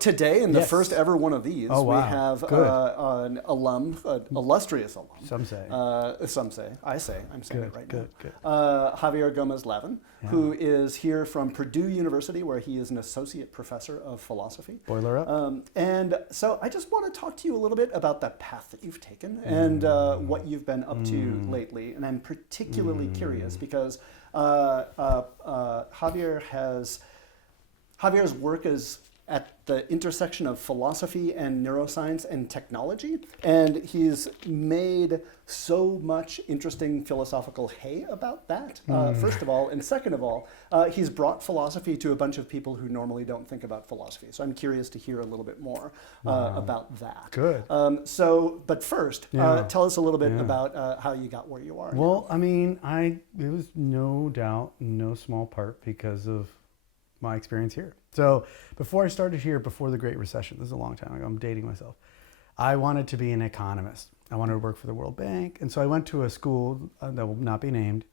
today, in the first ever one of these, we have an illustrious alum. Some say. I'm saying it right now. Good. Javier Lavin, who is here from Purdue University, where he is an associate professor of philosophy. Boiler up. And so I just want to talk to you a little bit about the path that you've taken and what you've been up to lately. And I'm particularly curious because Javier's work is at the intersection of philosophy and neuroscience and technology, and he's made so much interesting philosophical hay about that, first of all, and second of all, he's brought philosophy to a bunch of people who normally don't think about philosophy. So I'm curious to hear a little bit more about that. Good. But first, tell us a little bit about how you got where you are. Well, I mean, it was no doubt, no small part because of my experience here. So before I started here, before the Great Recession, this is a long time ago, I'm dating myself, I wanted to be an economist. I wanted to work for the World Bank. And so I went to a school that will not be named.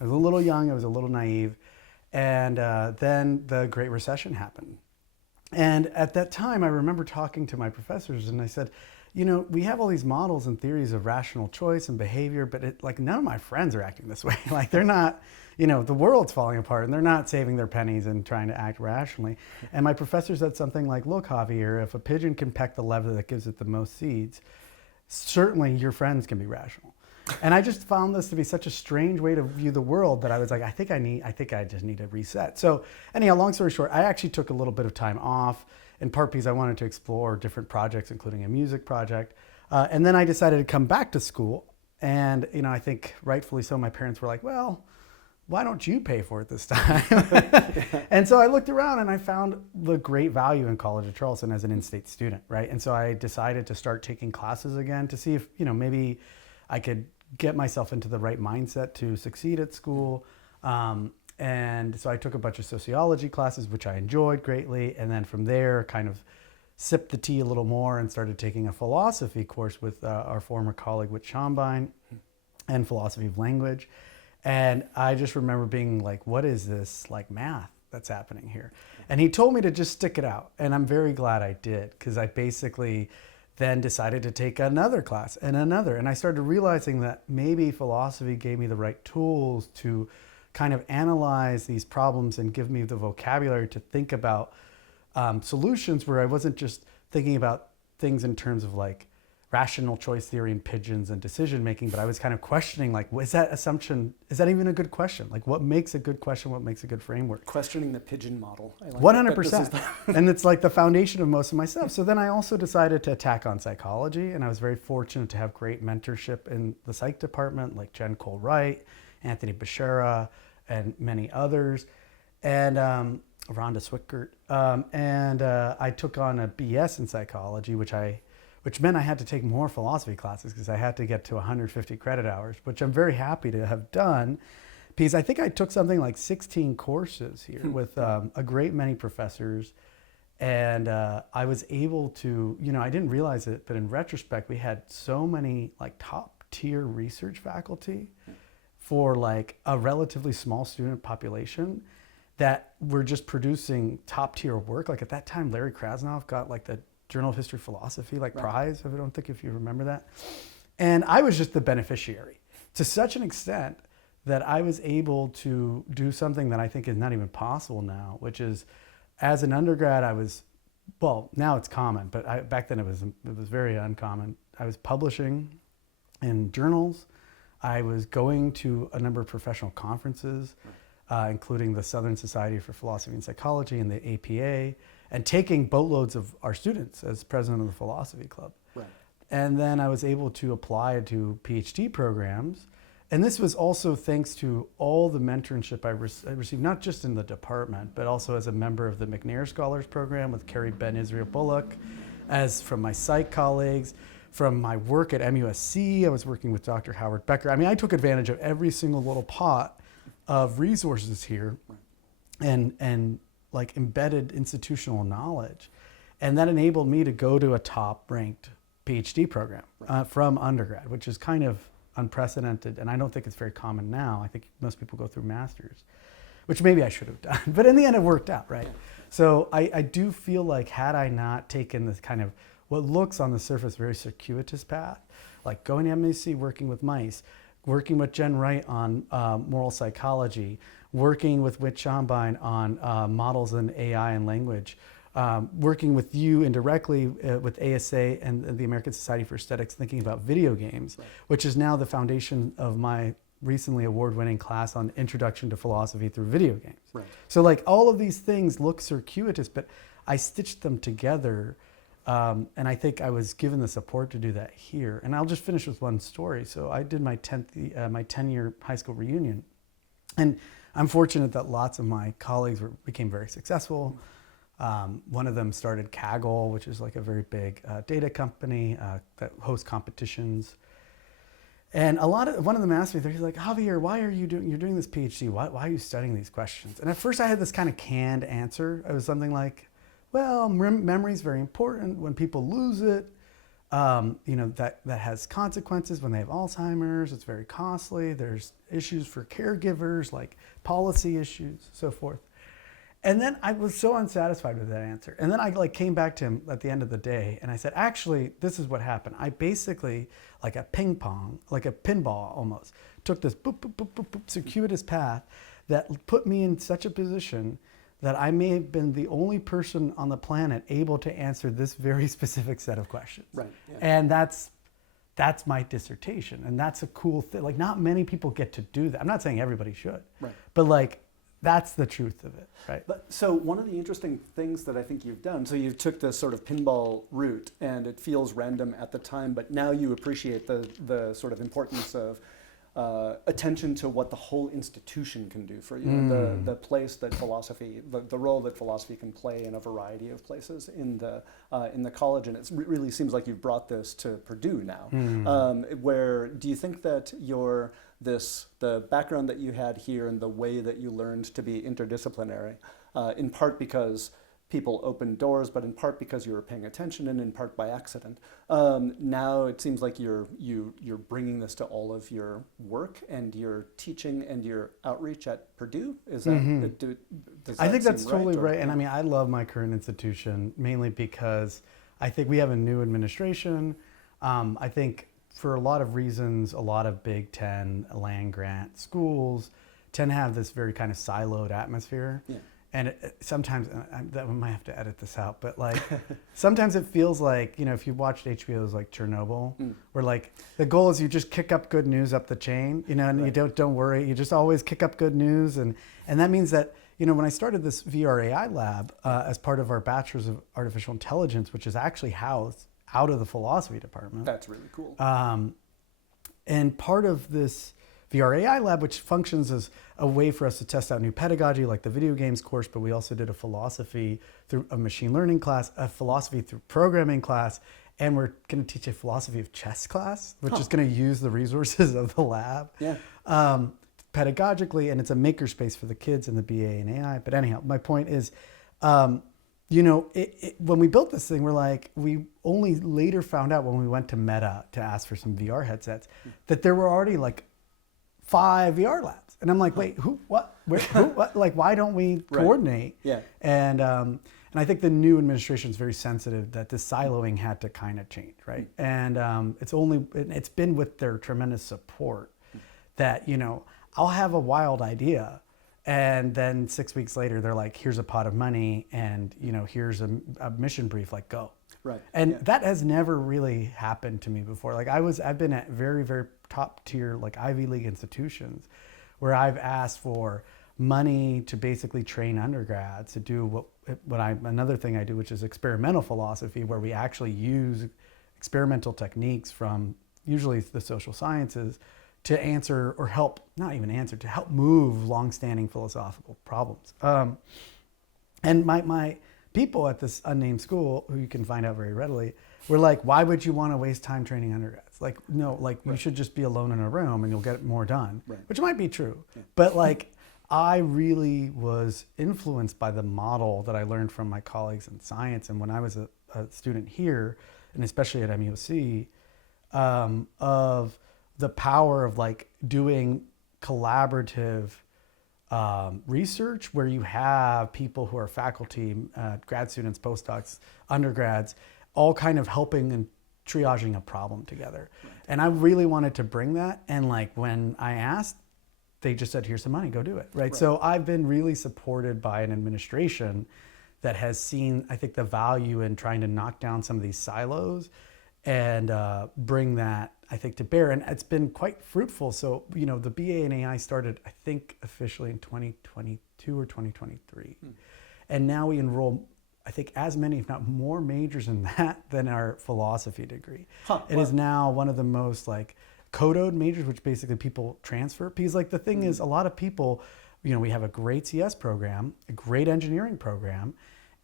I was a little young, I was a little naive. And then the Great Recession happened. And at that time, I remember talking to my professors and I said, you know, we have all these models and theories of rational choice and behavior, but none of my friends are acting this way. Like they're not, you know, the world's falling apart and they're not saving their pennies and trying to act rationally. And my professor said something like, look, Javier, if a pigeon can peck the lever that gives it the most seeds, certainly your friends can be rational. And I just found this to be such a strange way to view the world that I was like, I think I just need a reset. So anyhow, long story short, I actually took a little bit of time off, in part because I wanted to explore different projects, including a music project. And then I decided to come back to school. And, you know, I think rightfully so, my parents were like, well, why don't you pay for it this time? And so I looked around and I found the great value in College of Charleston as an in-state student, right? And so I decided to start taking classes again to see if, you know, maybe I could get myself into the right mindset to succeed at school. And so I took a bunch of sociology classes, which I enjoyed greatly. And then from there, kind of sipped the tea a little more and started taking a philosophy course with our former colleague, Whit Schonbein, and philosophy of language. And I just remember being like, what is this like math that's happening here? And he told me to just stick it out. And I'm very glad I did, because I basically then decided to take another class and another. And I started realizing that maybe philosophy gave me the right tools to kind of analyze these problems and give me the vocabulary to think about solutions where I wasn't just thinking about things in terms of like rational choice theory and pigeons and decision making, but I was kind of questioning, like, is that assumption, is that even a good question? Like, what makes a good question? What makes a good framework? Questioning the pigeon model. I like 100%. And it's like the foundation of most of my stuff. So then I also decided to attack on psychology, and I was very fortunate to have great mentorship in the psych department, like Jen Cole Wright, Anthony Bashara, and many others, and Rhonda Swickert. I took on a BS in psychology, which meant I had to take more philosophy classes because I had to get to 150 credit hours, which I'm very happy to have done, because I think I took something like 16 courses here with a great many professors. And I was able to, you know, I didn't realize it, but in retrospect, we had so many like top tier research faculty for like a relatively small student population that were just producing top tier work. Like at that time, Larry Krasnov got like the Journal of History Philosophy prize. I don't think if you remember that. And I was just the beneficiary to such an extent that I was able to do something that I think is not even possible now, which is, as an undergrad, now it's common, but back then it was very uncommon. I was publishing in journals. I was going to a number of professional conferences, including the Southern Society for Philosophy and Psychology and the APA, and taking boatloads of our students as president of the Philosophy Club. Right. And then I was able to apply to PhD programs. And this was also thanks to all the mentorship I received, not just in the department, but also as a member of the McNair Scholars Program with Carrie Ben Israel Bullock, as from my psych colleagues, from my work at MUSC, I was working with Dr. Howard Becker. I mean, I took advantage of every single little pot of resources here and like embedded institutional knowledge. And that enabled me to go to a top ranked PhD program from undergrad, which is kind of unprecedented. And I don't think it's very common now. I think most people go through masters, which maybe I should have done. But in the end, it worked out, right? Yeah. So I do feel like had I not taken this kind of what looks on the surface very circuitous path, like going to MAC, working with mice, working with Jen Wright on moral psychology, working with Whit Schombein on models in AI and language, working with you indirectly with ASA and the American Society for Aesthetics, thinking about video games, right, which is now the foundation of my recently award-winning class on Introduction to Philosophy through Video Games. Right. So like all of these things look circuitous, but I stitched them together, and I think I was given the support to do that here. And I'll just finish with one story. So I did my 10-year high school reunion, and I'm fortunate that lots of my colleagues became very successful. One of them started Kaggle, which is like a very big data company that hosts competitions. And one of them asked me, he's like, Javier, why are you doing this PhD? Why are you studying these questions? And at first I had this kind of canned answer. It was something like, well, memory is very important. When people lose it, that has consequences. When they have Alzheimer's, it's very costly. There's issues for caregivers, like policy issues, so forth. And then I was so unsatisfied with that answer. And then I came back to him at the end of the day and I said, actually, this is what happened. I basically, like a ping pong, like a pinball almost, took this boop, boop, boop, boop, boop, circuitous path that put me in such a position that I may have been the only person on the planet able to answer this very specific set of questions. Right. Yeah. And that's my dissertation. And that's a cool thing. Like not many people get to do that. I'm not saying everybody should, right, but like, that's the truth of it, right? But so one of the interesting things that I think you've done, so you took this sort of pinball route, and it feels random at the time, but now you appreciate the sort of importance of attention to what the whole institution can do for you, the place that philosophy, the role that philosophy can play in a variety of places in the college, and it really seems like you've brought this to Purdue now. Where do you think that the background that you had here and the way that you learned to be interdisciplinary, in part because people opened doors, but in part because you were paying attention and in part by accident. Now it seems like you're bringing this to all of your work and your teaching and your outreach at Purdue. Is that, does that I think that's seem totally or- right. And I mean, I love my current institution mainly because I think we have a new administration. I think for a lot of reasons, a lot of Big Ten land grant schools tend to have this very kind of siloed atmosphere. Yeah. And sometimes, we might have to edit this out, but like sometimes it feels like, if you watched HBO's like Chernobyl, where like the goal is you just kick up good news up the chain, and right, you don't worry, you just always kick up good news. And that means that, when I started this VR/AI lab as part of our Bachelor's of Artificial Intelligence, which is actually housed out of the philosophy department. That's really cool. And part of this VR/AI lab, which functions as a way for us to test out new pedagogy, like the video games course, but we also did a philosophy through a machine learning class, a philosophy through programming class, and we're going to teach a philosophy of chess class, which is going to use the resources of the lab. Yeah. Pedagogically, and it's a makerspace for the kids in the BA and AI. But anyhow, my point is, when we built this thing, we only later found out when we went to Meta to ask for some VR headsets that there were already like 5 VR labs. And I'm like, wait, who, what, where, who, what? Like, why don't we coordinate? Right. Yeah. And I think the new administration is very sensitive that this siloing had to kind of change, right? And it's been with their tremendous support that, I'll have a wild idea. And then 6 weeks later, they're like, here's a pot of money and, here's a mission brief, like go. Right. And that has never really happened to me before. Like I've been at very, very top tier, like Ivy League institutions where I've asked for money to basically train undergrads to do another thing I do, which is experimental philosophy, where we actually use experimental techniques from usually the social sciences to answer or help, not even answer, to help move longstanding philosophical problems. And my people at this unnamed school, who you can find out very readily, were like, why would you want to waste time training undergrads? Like, no, like you should just be alone in a room and you'll get more done, which might be true. Yeah. But like, I really was influenced by the model that I learned from my colleagues in science. And when I was a student here, and especially at MUSC, of the power of like doing collaborative research where you have people who are faculty, grad students, postdocs, undergrads, all kind of helping and triaging a problem together. Right. And I really wanted to bring that. And like when I asked, they just said, here's some money, go do it. Right. So I've been really supported by an administration that has seen, I think, the value in trying to knock down some of these silos and bring that, I think, to bear. And it's been quite fruitful. So, you know, the BA in AI started, I think, officially in 2022 or 2023. And now we enroll, I think, as many, if not more majors in that than our philosophy degree. It is now one of the most like coded majors, which basically people transfer. Because like the thing is, a lot of people, you know, we have a great CS program, a great engineering program,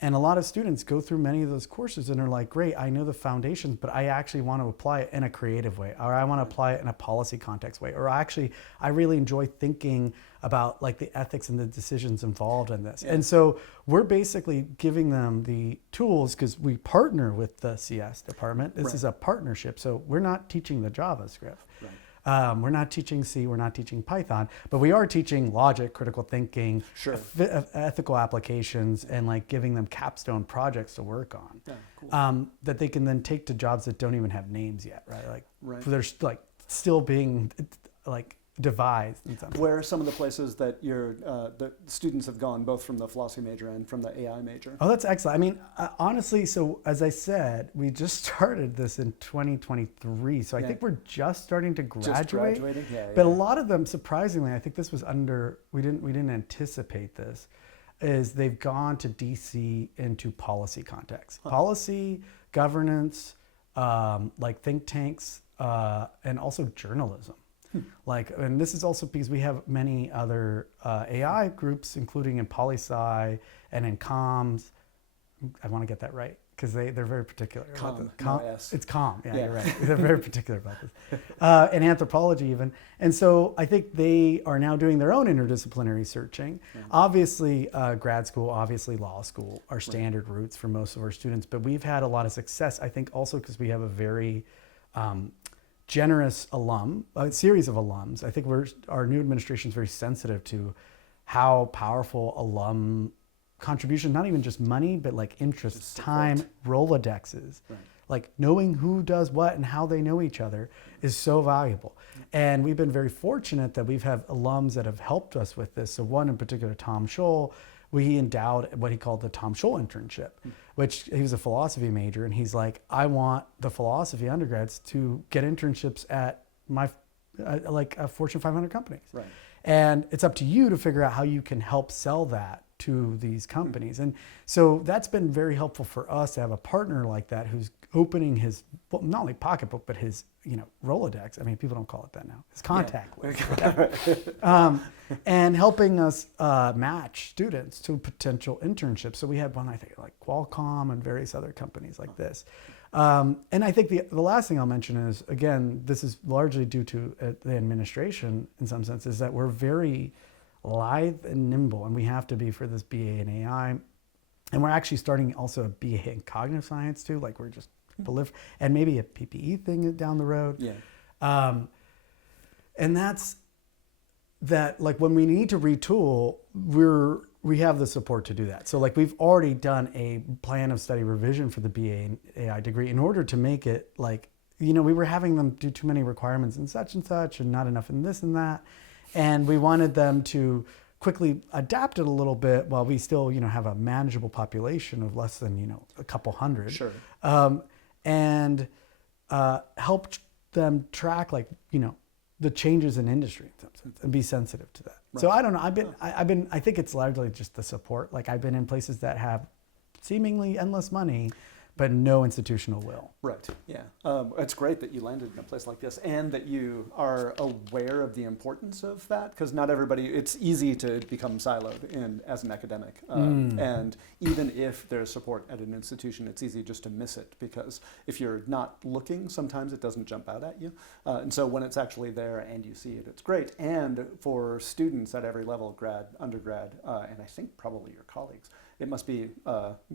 and a lot of students go through many of those courses and are like, great, I know the foundations, but I actually want to apply it in a creative way, or I want to apply it in a policy context way, or actually, I really enjoy thinking about like the ethics and the decisions involved in this. And so we're basically giving them the tools because we partner with the CS department. This is a partnership. So we're not teaching the JavaScript. We're not teaching C, we're not teaching Python, but we are teaching logic, critical thinking, ethical applications, and like giving them capstone projects to work on that they can then take to jobs that don't even have names yet, right? Like they're like still being like devised in some sense. Where are some of the places that your the students have gone, both from the philosophy major and from the AI major? Oh, that's excellent. I mean, honestly, so as I said, we just started this in 2023, so I think we're just starting to graduate. Just graduating? But a lot of them, surprisingly, I think this was we didn't anticipate this, is they've gone to DC into policy context. Policy, governance, like think tanks, and also journalism. Like, and this is also because we have many other AI groups, including in poli-sci and in comms. I want to get that right because they're very particular. It's comm. Yeah, you're right. They're very particular about this. And anthropology even. And so I think they are now doing their own interdisciplinary searching. Obviously, grad school, obviously law school are standard routes for most of our students. But we've had a lot of success, I think, also because we have a very generous a series of alums. I think our new administration is very sensitive to how powerful alum contribution, not even just money, but like interest, time, Rolodexes, like knowing who does what and how they know each other is so valuable. And we've been very fortunate that we've had alums that have helped us with this. So one in particular, Tom Scholl, he endowed what he called the Tom Scholl internship, which he was a philosophy major. And he's like, I want the philosophy undergrads to get internships at my Fortune 500 companies. And it's up to you to figure out how you can help sell that to these companies. And so that's been very helpful for us to have a partner like that who's opening his, well, not only pocketbook, but his, Rolodex. I mean, people don't call it that now. His contact list. And helping us match students to potential internships. So we had one, I think, like Qualcomm and various other companies like this. And I think the last thing I'll mention is, again, this is largely due to the administration in some sense, is that we're very lithe and nimble, and we have to be for this BA in AI. And we're actually starting also a BA in cognitive science too, like we're just and maybe a PPE thing down the road. And that's that, like when we need to retool, we have the support to do that. So like we've already done a plan of study revision for the BA in AI degree in order to make it like, we were having them do too many requirements and such and not enough in this and that. And we wanted them to quickly adapt it a little bit while we still, have a manageable population of less than, a couple hundred. And help them track the changes in industry in some sense and be sensitive to that. So I don't know. I think it's largely just the support. Like I've been in places that have seemingly endless money, but no institutional will. It's great that you landed in a place like this and that you are aware of the importance of that, because not everybody, it's easy to become siloed as an academic. And even if there's support at an institution, it's easy just to miss it, because if you're not looking, sometimes it doesn't jump out at you. And so when it's actually there and you see it, it's great. And for students at every level, grad, undergrad, and I think probably your colleagues, it must be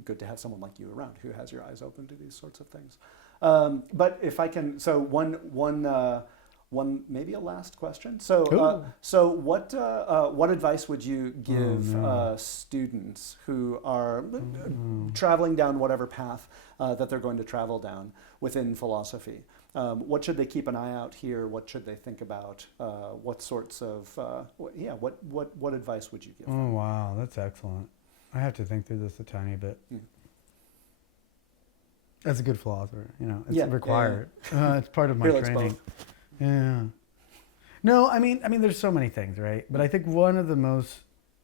good to have someone like you around who has your eyes open to these sorts of things. But if I can, so one maybe a last question. So, Cool. what advice would you give students who are traveling down whatever path that they're going to travel down within philosophy? What should they keep an eye out here? What should they think about? What sorts of what advice would you give? Oh wow, that's excellent. I have to think through this a tiny bit. As a good philosopher, it's required. It's part of my training. Yeah. No, I mean, there's so many things, right? But I think one of the most,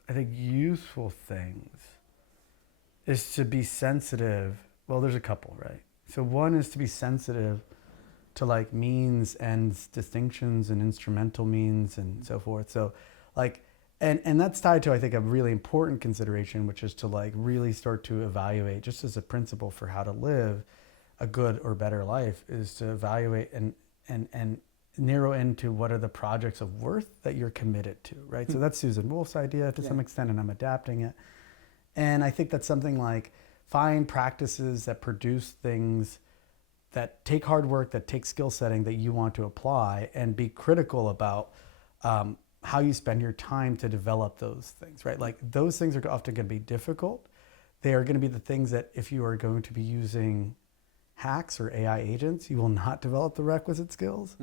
useful things is to be sensitive. Well, there's a couple, right? So one is to be sensitive to like means, ends, distinctions, and instrumental means, and so forth. So, like, and that's tied to, I think, a really important consideration, which is to like really start to evaluate, just as a principle for how to live a good or better life, is to evaluate and narrow into what are the projects of worth that you're committed to, right? So that's Susan Wolf's idea to some extent, and I'm adapting it. And I think that's something like find practices that produce things that take hard work, that take skill setting that you want to apply, and be critical about how you spend your time to develop those things, right? Like those things are often going to be difficult. They are going to be the things that if you are going to be using hacks or AI agents, you will not develop the requisite skills.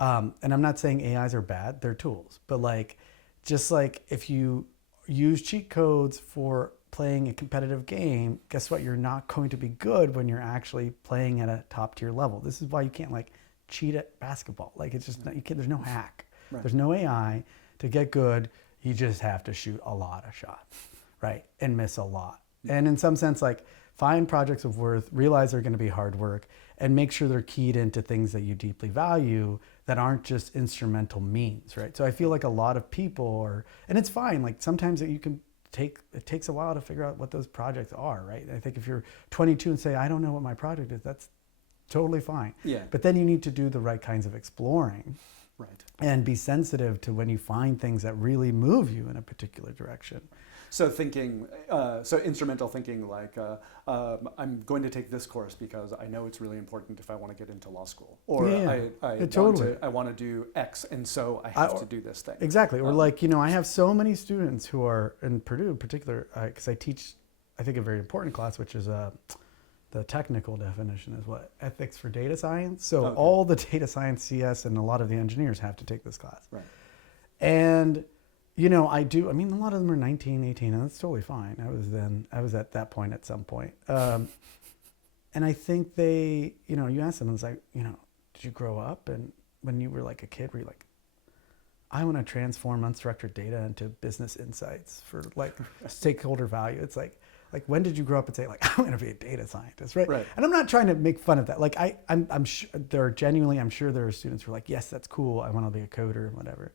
And I'm not saying AIs are bad, they're tools. But like, just like if you use cheat codes for playing a competitive game, guess what? You're not going to be good when you're actually playing at a top tier level. This is why you can't like cheat at basketball. Like it's just, there's no hack. Right. There's no AI to get good. You just have to shoot a lot of shots, right? And miss a lot. And in some sense, like find projects of worth, realize they're going to be hard work, and make sure they're keyed into things that you deeply value that aren't just instrumental means, right? So I feel like a lot of people are, and it's fine, like sometimes it takes a while to figure out what those projects are, right? I think if you're 22 and say, I don't know what my project is, that's totally fine. Yeah. But then you need to do the right kinds of exploring. Right. And be sensitive to when you find things that really move you in a particular direction. So instrumental thinking, like I'm going to take this course because I know it's really important if I want to get into law school, or I want to do X, and so I have to do this thing. Exactly. Or like, I have so many students who are in Purdue in particular, because I teach, I think, a very important class, which is the technical definition is what? Ethics for data science. So all the data science CS and a lot of the engineers have to take this class. Right. And a lot of them are 19, 18, and that's totally fine. I was at that point at some point. And I think they, you ask them, it's like, did you grow up? And when you were like a kid, were you like, I want to transform unstructured data into business insights for like stakeholder value. It's like, when did you grow up and say, like, I'm going to be a data scientist, right? And I'm not trying to make fun of that. Like, I'm sure I'm sure there are students who are like, yes, that's cool. I want to be a coder and whatever.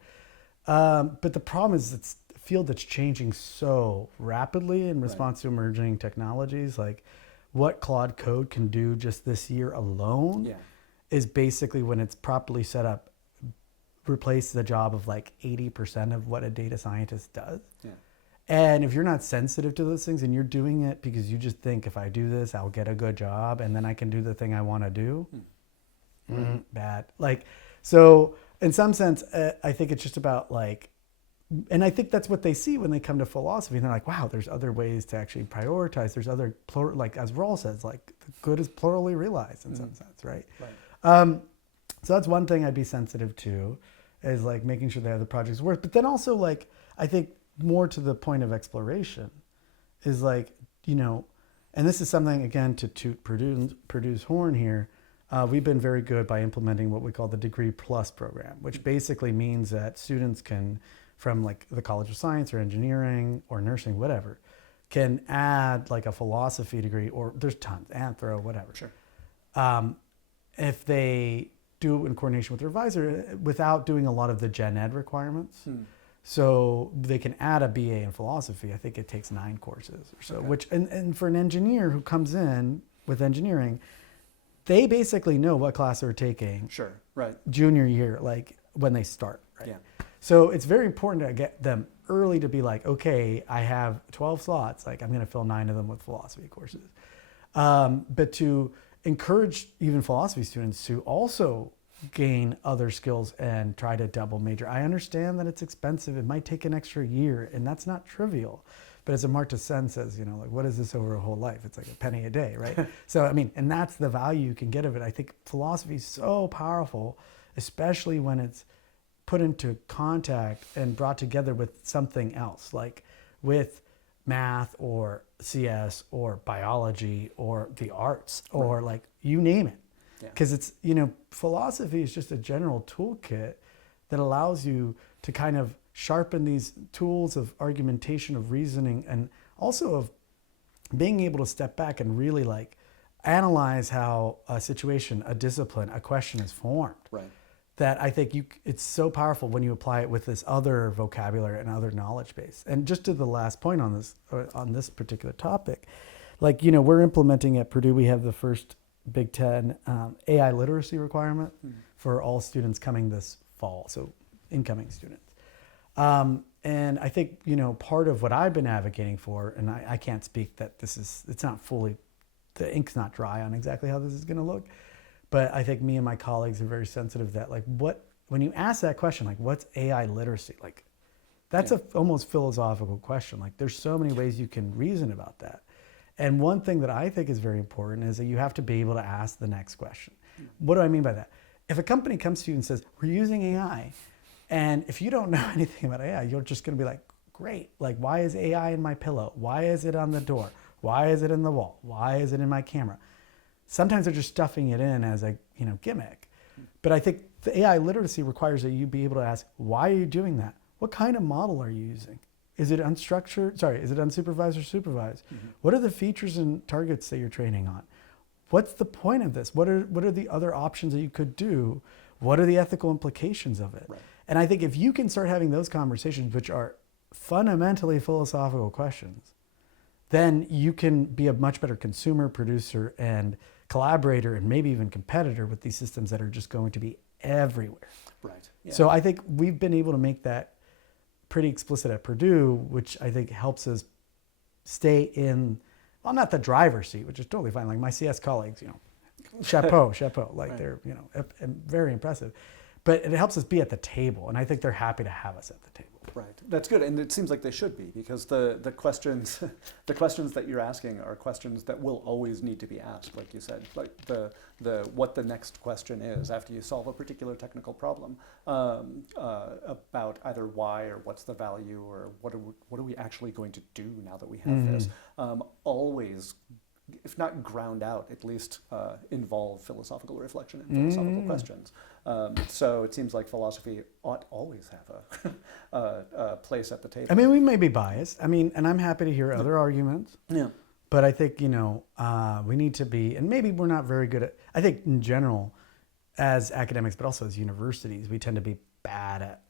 But the problem is it's a field that's changing so rapidly in response to emerging technologies. Like, what Claude Code can do just this year alone is basically, when it's properly set up, replace the job of like 80% of what a data scientist does. Yeah. And if you're not sensitive to those things and you're doing it because you just think, if I do this, I'll get a good job and then I can do the thing I want to do, bad. Like, so in some sense, I think it's just about like, and I think that's what they see when they come to philosophy. And they're like, wow, there's other ways to actually prioritize. There's other, like as Rawls says, like the good is plurally realized in some sense, right? So that's one thing I'd be sensitive to, is like making sure they have the project's worth. But then also, like, I think more to the point of exploration is like, and this is something, again, to toot Purdue's horn here. We've been very good by implementing what we call the Degree Plus program, which basically means that students can, from like the College of Science or Engineering or Nursing, whatever, can add like a philosophy degree, or there's tons, anthro, whatever. Sure. If they do it in coordination with their advisor without doing a lot of the gen ed requirements. So they can add a BA in philosophy. I think it takes 9 courses or so, which, and for an engineer who comes in with engineering, they basically know what class they're taking. Sure, right. Junior year, like when they start, right? Yeah. So it's very important to get them early to be like, okay, I have 12 slots, like I'm going to fill 9 of them with philosophy courses. But to encourage even philosophy students to also gain other skills and try to double major. I understand that it's expensive. It might take an extra year, and that's not trivial. But as Amartya Sen says, like, what is this over a whole life? It's like a penny a day, right? So, I mean, and that's the value you can get of it. I think philosophy is so powerful, especially when it's put into contact and brought together with something else, like with math or CS or biology or the arts or like you name it. Because it's, philosophy is just a general toolkit that allows you to kind of sharpen these tools of argumentation, of reasoning, and also of being able to step back and really like analyze how a situation, a discipline, a question is formed. Right. That I think it's so powerful when you apply it with this other vocabulary and other knowledge base. And just to the last point on this particular topic, like, we're implementing at Purdue, we have the first Big Ten AI literacy requirement for all students coming this fall, so incoming students. And I think, part of what I've been advocating for, and I can't speak that it's not fully, the ink's not dry on exactly how this is going to look, but I think me and my colleagues are very sensitive that, like, when you ask that question, like, what's AI literacy? Like, that's a almost philosophical question. Like, there's so many ways you can reason about that. And one thing that I think is very important is that you have to be able to ask the next question. What do I mean by that? If a company comes to you and says, we're using AI, and if you don't know anything about AI, you're just going to be like, great. Like, why is AI in my pillow? Why is it on the door? Why is it in the wall? Why is it in my camera? Sometimes they're just stuffing it in as a gimmick. But I think the AI literacy requires that you be able to ask, why are you doing that? What kind of model are you using? Is it unsupervised or supervised? What are the features and targets that you're training on? What's the point of this? What are the other options that you could do? What are the ethical implications of it? Right. And I think if you can start having those conversations, which are fundamentally philosophical questions, then you can be a much better consumer, producer, and collaborator, and maybe even competitor with these systems that are just going to be everywhere. Right. Yeah. So I think we've been able to make that pretty explicit at Purdue, which I think helps us stay in, well, not the driver's seat, which is totally fine. Like my CS colleagues, chapeau, like right. They're, very impressive. But it helps us be at the table, and I think they're happy to have us at the table. Right, that's good, and it seems like they should be, because the questions that you're asking are questions that will always need to be asked, like you said, like the what the next question is after you solve a particular technical problem, about either why or what's the value or what are we actually going to do now that we have this, always, if not ground out, at least involve philosophical reflection and philosophical questions. So it seems like philosophy ought always have a place at the table. I mean, we may be biased. I mean, and I'm happy to hear other arguments. Yeah. But I think, we need to be, and maybe we're not very good at, I think in general, as academics, but also as universities, we tend to be bad at,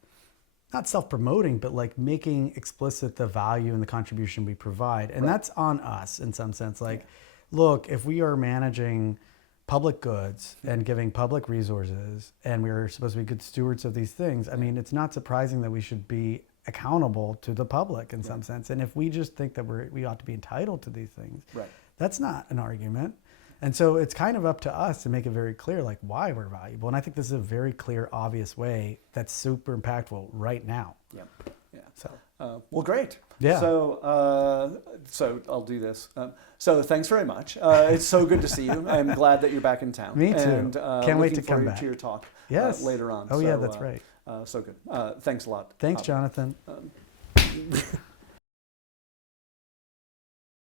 not self-promoting, but like making explicit the value and the contribution we provide. And that's on us in some sense. Like, look, if we are managing public goods and giving public resources, and we're supposed to be good stewards of these things, I mean, it's not surprising that we should be accountable to the public in some sense. And if we just think that we ought to be entitled to these things, that's not an argument. And so it's kind of up to us to make it very clear, like, why we're valuable. And I think this is a very clear, obvious way that's super impactful right now. Yeah. So, well, great. Yeah. So I'll do this. So thanks very much. It's so good to see you. I'm glad that you're back in town. Me too. And, Can't wait to come back to your talk. Yes. Later on. Oh, yeah, that's right. So good. Thanks a lot. Thanks, Jonathan.